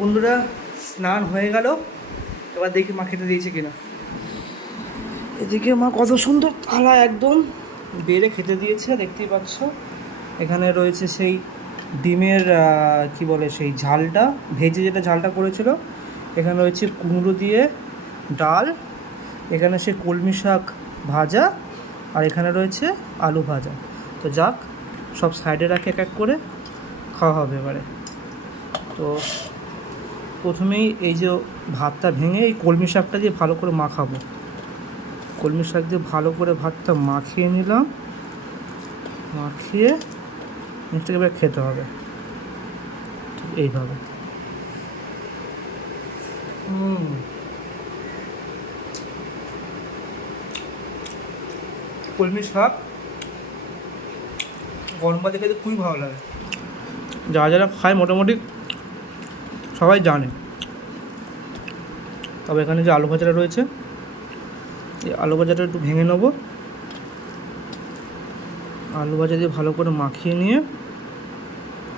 বন্ধুরা স্নান হয়ে গেল, এবার দেখি মা খেতে দিয়েছে কিনা। এদিকে মা কত সুন্দর থালা একদম বেড়ে খেতে দিয়েছে, দেখতেই পাচ্ছ। এখানে রয়েছে সেই ডিমের কি বলে সেই ঝালটা, ভেজে যেটা ঝালটা করেছিল। এখানে রয়েছে কুমড়ো দিয়ে ডাল, এখানে সে কলমি শাক ভাজা, আর এখানে রয়েছে আলু ভাজা। তো যাক, সব সাইডে রাখে এক এক করে খাওয়া হবে এবারে। তো প্রথমেই এই যে ভাতটা ভেঙে এই কলমি শাকটা দিয়ে ভালো করে মাখাবো। কলমি শাক দিয়ে ভালো করে ভাতটা মাখিয়ে নিলাম, মাখিয়ে নেক্সট এবার খেতে হবে ঠিক এইভাবে। কলমি শাক গরম ভাতে খেতে খুবই ভালো লাগে। যারা যারা খায় মোটামুটি সবাই জানে। তবে এখানে যে আলু ভাজাটা রয়েছে, এই আলু ভাজাটা একটু ভেঙে নেবো, আলু ভাজা দিয়ে ভালো করে মাখিয়ে নিয়ে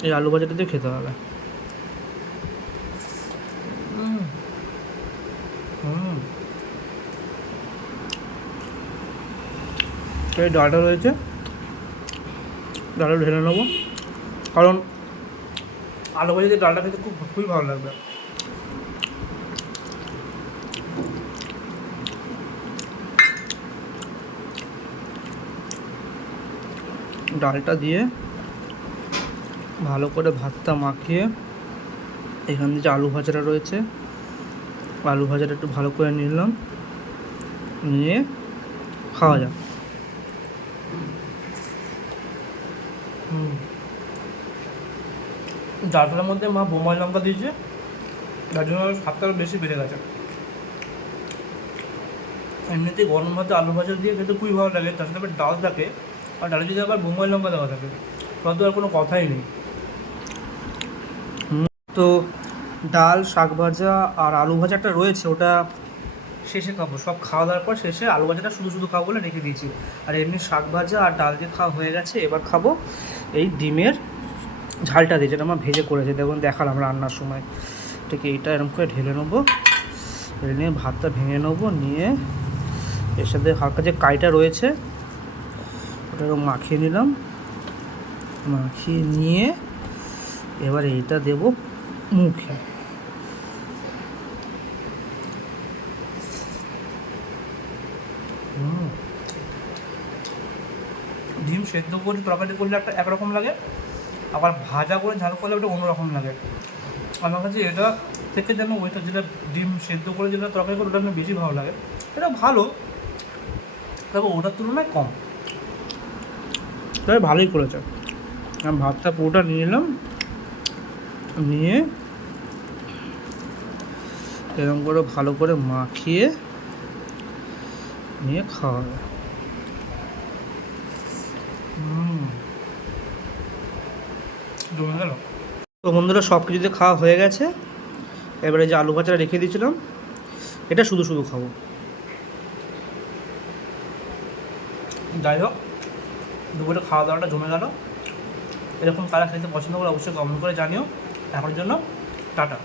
এই আলু ভাজাটা দিয়ে খেতে হবে। এই ডালটা রয়েছে, ডালটা ঢেলে নেবো, কারণ আলু ভাজা দিয়ে ডালটা খেতে খুবই ভালো লাগবে। ডালটা দিয়ে ভালো করে ভাতটা মাখিয়ে এখানে যে আলু ভাজাটা রয়েছে, আলু ভাজাটা একটু ভালো করে নিলাম, নিয়ে খাওয়া যাক। ডালটার মধ্যে মা বোম্বাই লঙ্কা দিয়েছে, যার জন্য স্বাদটা বেশি বেড়ে গেছে। এমনিতেই গরম ভাতে আলু ভাজা দিয়ে খেতে খুবই ভালো লাগে, তার সাথে আবার ডাল থাকে, আর ডালে যদি আবার বোম্বাই লঙ্কা দেওয়া থাকে তাহলে তো আর কোনো কথাই নেই। তো ডাল, শাক ভাজা আর আলু ভাজাটা রয়েছে, ওটা শেষে খাবো। সব খাওয়া দাওয়ার পর শেষে আলু ভাজাটা শুধু শুধু খাবো বলে রেখে দিয়েছি। আর এমনি শাক ভাজা আর ডাল দিয়ে খাওয়া হয়ে গেছে। এবার খাবো এই ডিমের ঝালটা দিয়ে, যেটা আমার ভেজে করেছে, দেখুন দেখালাম রান্নার সময়। ঠিক এইটা এরকম করে ঢেলে নেবো, ঢেলে নিয়ে ভাতটা ভেঙে নেবো, নিয়ে এর সাথে হালকা যে কাইটা রয়েছে ওটা মাখিয়ে নিলাম, মাখিয়ে নিয়ে এবার এইটা দেবো মুখে। ডিম সেদ্ধ করে তরকারি করলে একটা একরকম লাগে, আবার ভাজা করে ঝাল করলে একটা অন্যরকম লাগে। আমার কাছে এটা থেকে যেন ওইটা যেটা ডিম সেদ্ধ করে যেটা তরকারি করে ওটা বেশি ভালো লাগে। এটা ভালো, তবে ওটার তুলনায় কম, তবে ভালোই করেছে। আমি ভাতটা পুরোটা নিয়ে নিলাম, নিয়ে এরকম করে ভালো করে মাখিয়ে নিয়ে খাওয়া হবে। জমে গেল। তো বন্ধুরা সব কিছুতে খাওয়া হয়ে গেছে। এবারে যে আলু ভাজাটা রেখে দিয়েছিলাম এটা শুধু শুধু খাবো। যাই হোক, দুপুরে খাওয়া দাওয়াটা জমে গেল। এরকম কারা খেতে পছন্দ করে অবশ্যই কমেন্ট করে জানিও। এখনের জন্য টাটা।